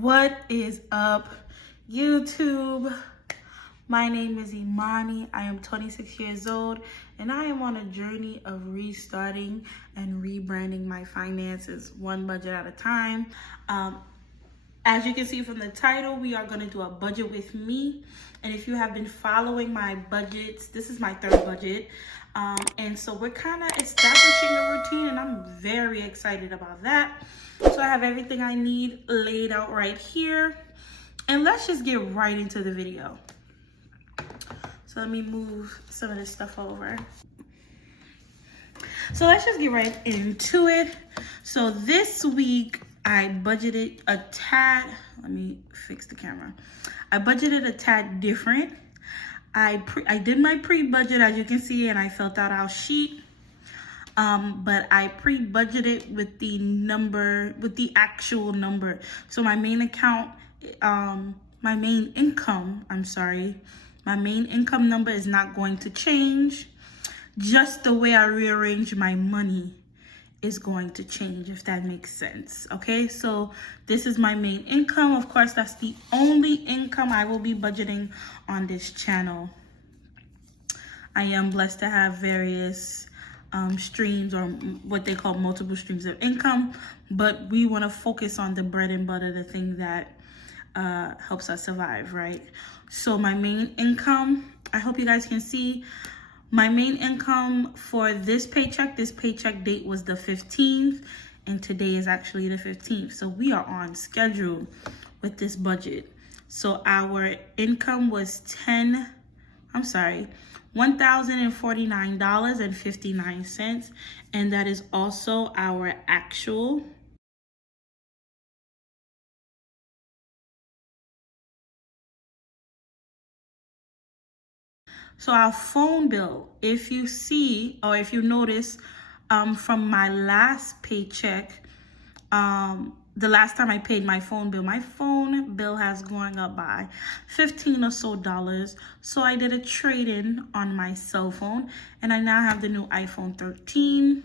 What is up, YouTube? My name is Imani. I am 26 years old and I am on a journey of restarting and rebranding my finances one budget at a time. As you can see from the title, we are going to do a budget with me. And if you have been following my budgets, this is my third budget. And so we're kind of establishing a routine and I'm very excited about that. So I have everything I need laid out right here. And let's just get right into the video. So let me move some of this stuff over. So let's just get right into it. So this week I budgeted a tad, let me fix the camera. I budgeted a tad different. I did my pre-budget, as you can see, and I filled out our sheet. But I pre-budgeted with the number, with the actual number. So my main account, my main income number is not going to change. Just the way I rearrange my money is going to change, if that makes sense. Okay, so this is my main income. Of course, that's the only income I will be budgeting on this channel. I am blessed to have various streams, or what they call multiple streams of income, but we want to focus on the bread and butter, the thing that helps us survive, right? So my main income, I hope you guys can see my main income for this paycheck date was the 15th, and today is actually the 15th. So we are on schedule with this budget. So our income was $1,049.59, and that is also our actual. So our phone bill, if you see, or if you notice, from my last paycheck, the last time I paid my phone bill has gone up by $15 or so. So I did a trade-in on my cell phone, and I now have the new iPhone 13.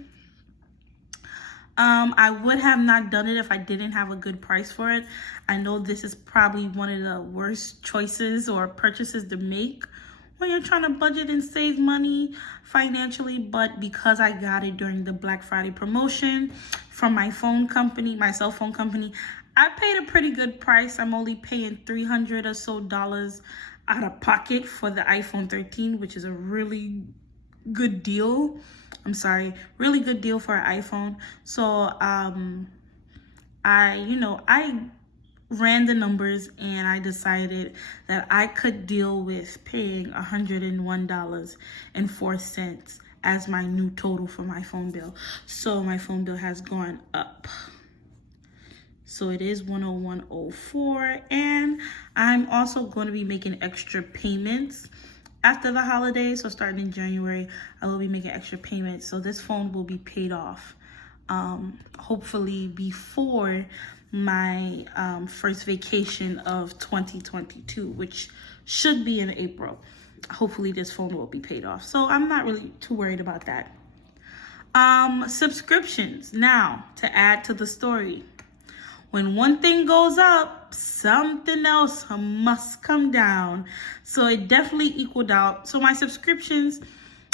I would have not done it if I didn't have a good price for it. I know this is probably one of the worst choices or purchases to make when you're trying to budget and save money financially, but because I got it during the Black Friday promotion from my cell phone company, I paid a pretty good price. I'm only paying $300 or so out of pocket for the iPhone 13, which is a really good deal. Really good deal for an iPhone. So I ran the numbers and I decided that I could deal with paying $101.04 as my new total for my phone bill. So my phone bill has gone up. So it is $101.04, and I'm also going to be making extra payments after the holidays. So starting in January, I will be making extra payments. So this phone will be paid off, hopefully before my first vacation of 2022, which should be in April. Hopefully this phone will be paid off. So I'm not really too worried about that. Subscriptions. Now, to add to the story, when one thing goes up, something else must come down. So it definitely equaled out. So my subscriptions,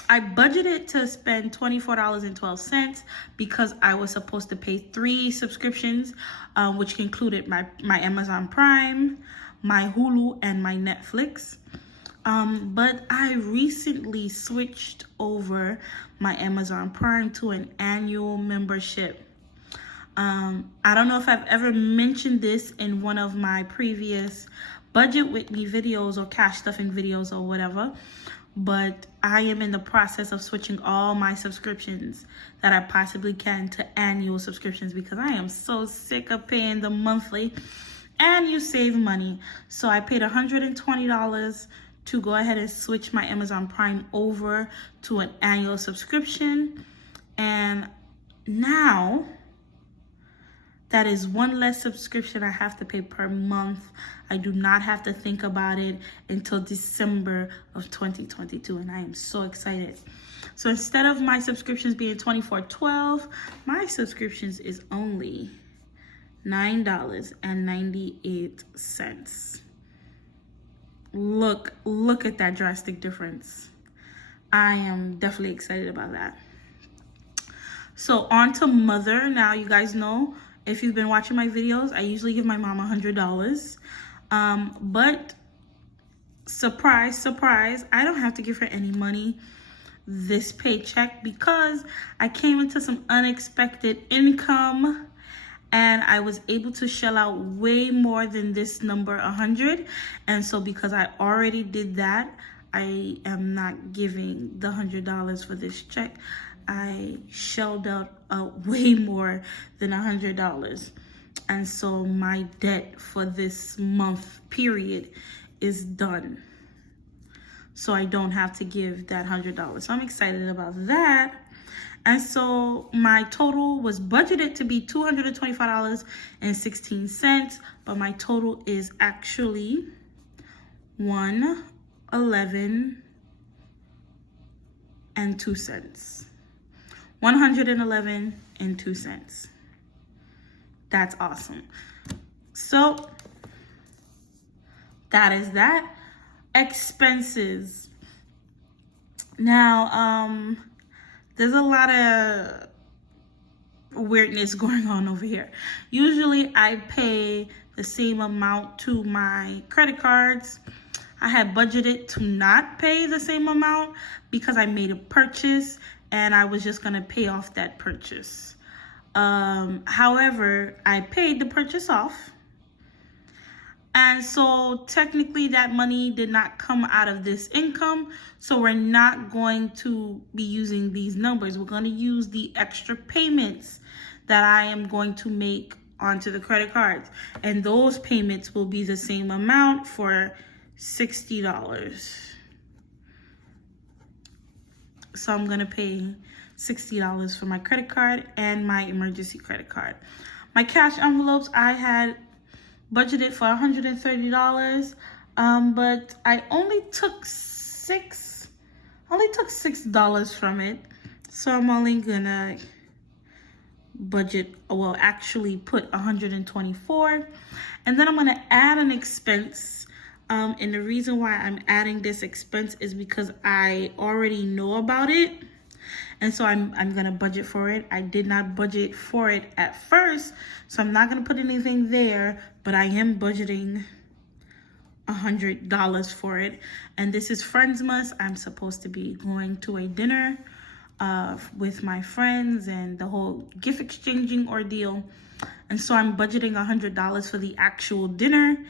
I budgeted to spend $24.12 because I was supposed to pay 3 subscriptions, which included my Amazon Prime, my Hulu, and my Netflix. But I recently switched over my Amazon Prime to an annual membership. I don't know if I've ever mentioned this in one of my previous budget with me videos or cash stuffing videos or whatever, but I am in the process of switching all my subscriptions that I possibly can to annual subscriptions because I am so sick of paying the monthly, and you save money. So I paid $120 to go ahead and switch my Amazon Prime over to an annual subscription, and now that is one less subscription I have to pay per month. I do not have to think about it until December of 2022, and I am so excited. So instead of my subscriptions being $24.12, my subscriptions is only $9.98. Look at that drastic difference. I am definitely excited about that. So on to mother. Now, you guys know, if you've been watching my videos, I usually give my mom $100. But surprise, surprise, I don't have to give her any money this paycheck because I came into some unexpected income and I was able to shell out way more than this number, 100. And so because I already did that, I am not giving the $100 for this check. I shelled out way more than $100. And so my debt for this month period is done. So I don't have to give that $100. So I'm excited about that. And so my total was budgeted to be $225.16, but my total is actually $111.02. $111.02. That's awesome. So that is that. Expenses. Now, there's a lot of weirdness going on over here. Usually I pay the same amount to my credit cards. I had budgeted to not pay the same amount because I made a purchase and I was just gonna pay off that purchase. However, I paid the purchase off. And so technically that money did not come out of this income. So we're not going to be using these numbers. We're going to use the extra payments that I am going to make onto the credit cards. And those payments will be the same amount for $60. So I'm going to pay $60 for my credit card and my emergency credit card. My cash envelopes, I had budgeted for $130, but I only took $6 from it. So I'm only gonna actually put $124, and then I'm gonna add an expense. And the reason why I'm adding this expense is because I already know about it. And so I'm gonna budget for it. I did not budget for it at first, so I'm not gonna put anything there, but I am budgeting $100 for it. And this is Friendsmas. I'm supposed to be going to a dinner with my friends and the whole gift exchanging ordeal. And so I'm budgeting $100 for the actual dinner,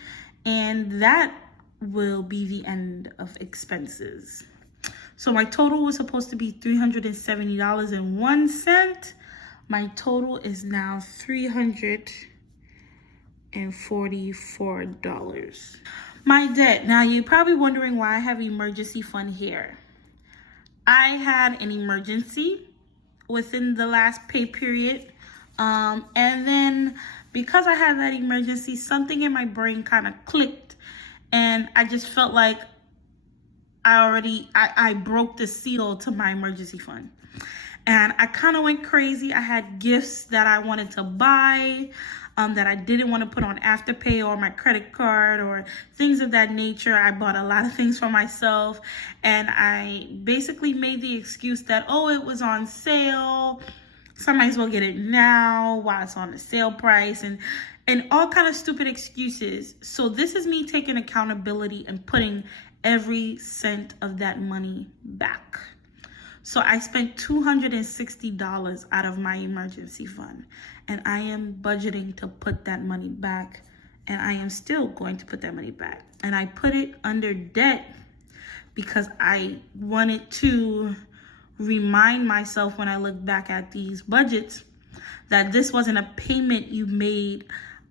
and that will be the end of expenses. So my total was supposed to be $370.01. My total is now $344. My debt. Now you're probably wondering why I have emergency fund here. I had an emergency within the last pay period. And then because I had that emergency, something in my brain kind of clicked, and I just felt like I broke the seal to my emergency fund. And I kind of went crazy. I had gifts that I wanted to buy that I didn't want to put on Afterpay or my credit card or things of that nature. I bought a lot of things for myself, and I basically made the excuse that, oh, it was on sale, so I might as well get it now while it's on the sale price, and all kind of stupid excuses. So this is me taking accountability and putting every cent of that money back. So I spent $260 out of my emergency fund, and I am budgeting to put that money back, and I am still going to put that money back. And I put it under debt because I wanted to remind myself when I look back at these budgets that this wasn't a payment you made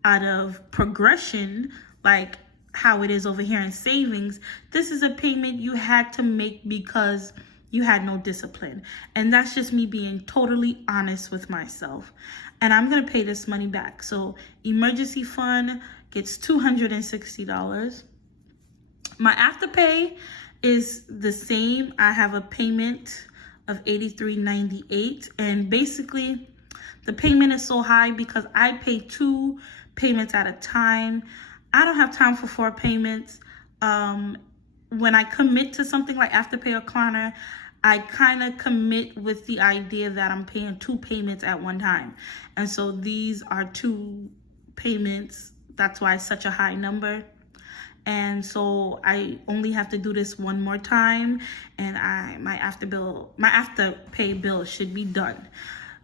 out of progression like how it is over here in savings. This is a payment you had to make because you had no discipline. And that's just me being totally honest with myself. And I'm going to pay this money back. So emergency fund gets $260. My Afterpay is the same. I have a payment of $83.98. And basically the payment is so high because I pay 2 payments at a time. I don't have time for 4 payments. When I commit to something like Afterpay or Klarna, I kind of commit with the idea that I'm paying 2 payments at one time. And so these are 2 payments. That's why it's such a high number. And so I only have to do this one more time, and my Afterpay bill should be done.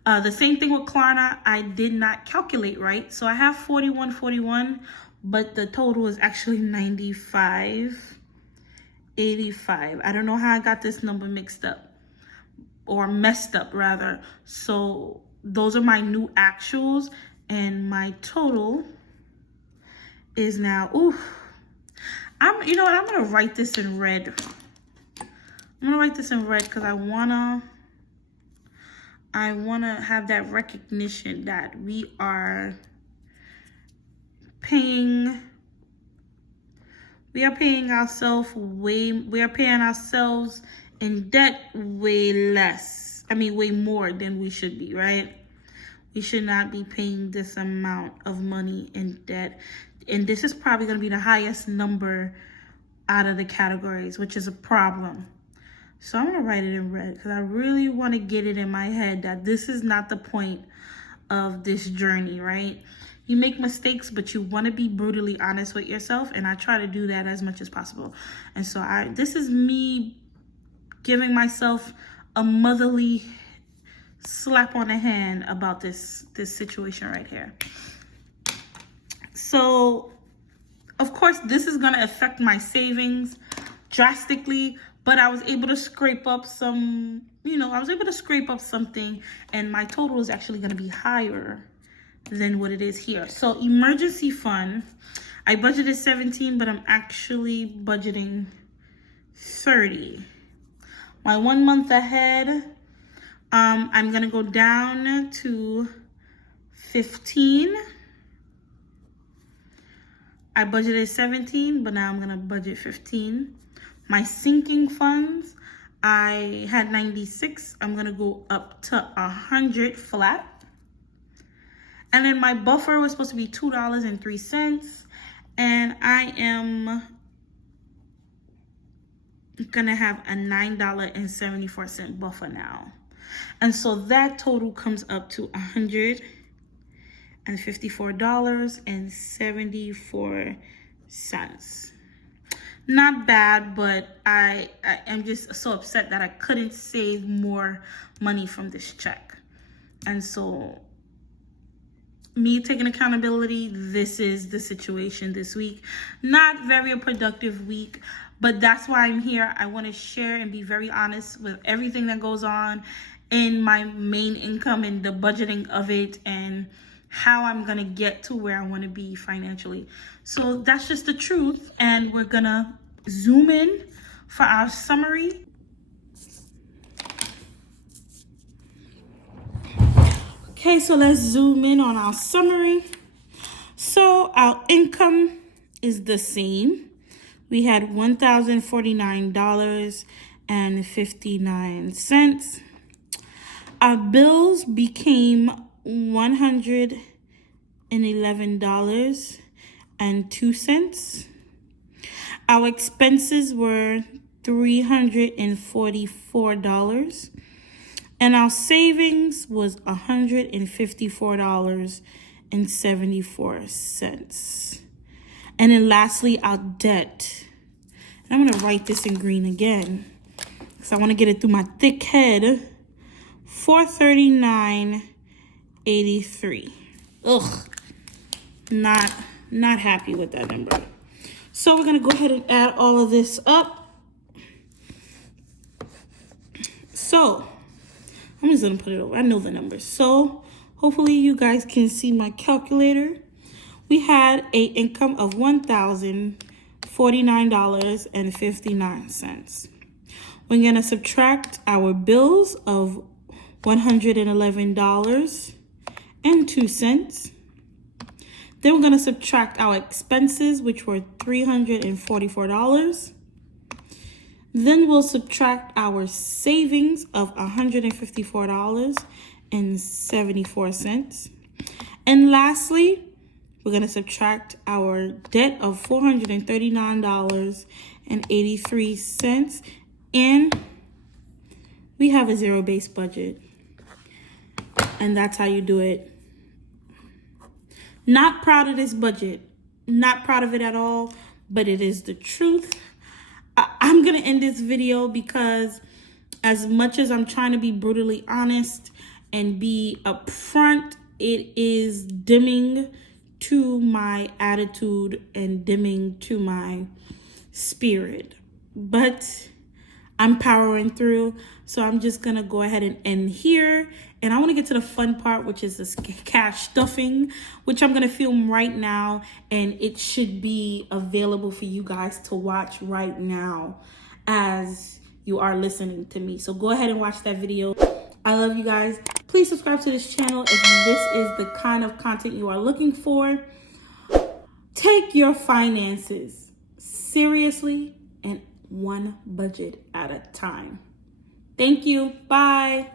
The same thing with Klarna. I did not calculate right. So I have $41.41, but the total is actually $95.85. I don't know how I got this number mixed up, or messed up rather. So those are my new actuals, and my total is now, you know what, I'm gonna write this in red. I'm gonna write this in red because I wanna have that recognition that we are paying ourselves in debt way more than we should be, right? We should not be paying this amount of money in debt. And this is probably going to be the highest number out of the categories, which is a problem. So I'm going to write it in red because I really want to get it in my head that this is not the point of this journey, right? You make mistakes, but you want to be brutally honest with yourself, and I try to do that as much as possible. And so this is me giving myself a motherly slap on the hand about this situation right here. So, of course, this is going to affect my savings drastically, but I was able to scrape up something, and my total is actually going to be higher than what it is here. So, emergency fund, I budgeted 17, but I'm actually budgeting 30. My 1 month ahead, I'm going to go down to 15. I budgeted 17, but now I'm going to budget 15. My sinking funds, I had 96. I'm going to go up to 100 flat. And then my buffer was supposed to be $2.03. And I am going to have a $9.74 buffer now. And so that total comes up to $154.74. Not bad, but I am just so upset that I couldn't save more money from this check. And so me taking accountability, this is the situation this week. Not very productive week, but that's why I'm here. I want to share and be very honest with everything that goes on in my main income and the budgeting of it, and how I'm going to get to where I want to be financially. So that's just the truth. And we're going to zoom in for our summary. Okay, so let's zoom in on our summary. So our income is the same. We had $1,049.59. Our bills became $111.02. Our expenses were $344, and our savings was $154.74. And then lastly, our debt. And I'm gonna write this in green again because I want to get it through my thick head. $439.83. Ugh, not happy with that number. So we're gonna go ahead and add all of this up. So I'm just gonna put it over. I know the numbers. So hopefully you guys can see my calculator. We had an income of $1,049.59. We're gonna subtract our bills of $111.02. Then we're going to subtract our expenses, which were $344. Then we'll subtract our savings of $154.74. And lastly, We're going to subtract our debt of $439.83. And we have a zero-based budget. And that's how you do it. Not proud of this budget. Not proud of it at all. But it is the truth. I'm going to end this video because as much as I'm trying to be brutally honest and be upfront, it is dimming to my attitude and dimming to my spirit. But I'm powering through, so I'm just gonna go ahead and end here. And I want to get to the fun part, which is this cash stuffing, which I'm gonna film right now, and it should be available for you guys to watch right now as you are listening to me. So go ahead and watch that video. I love you guys. Please subscribe to this channel if this is the kind of content you are looking for. Take your finances seriously and one budget at a time. Thank you. Bye.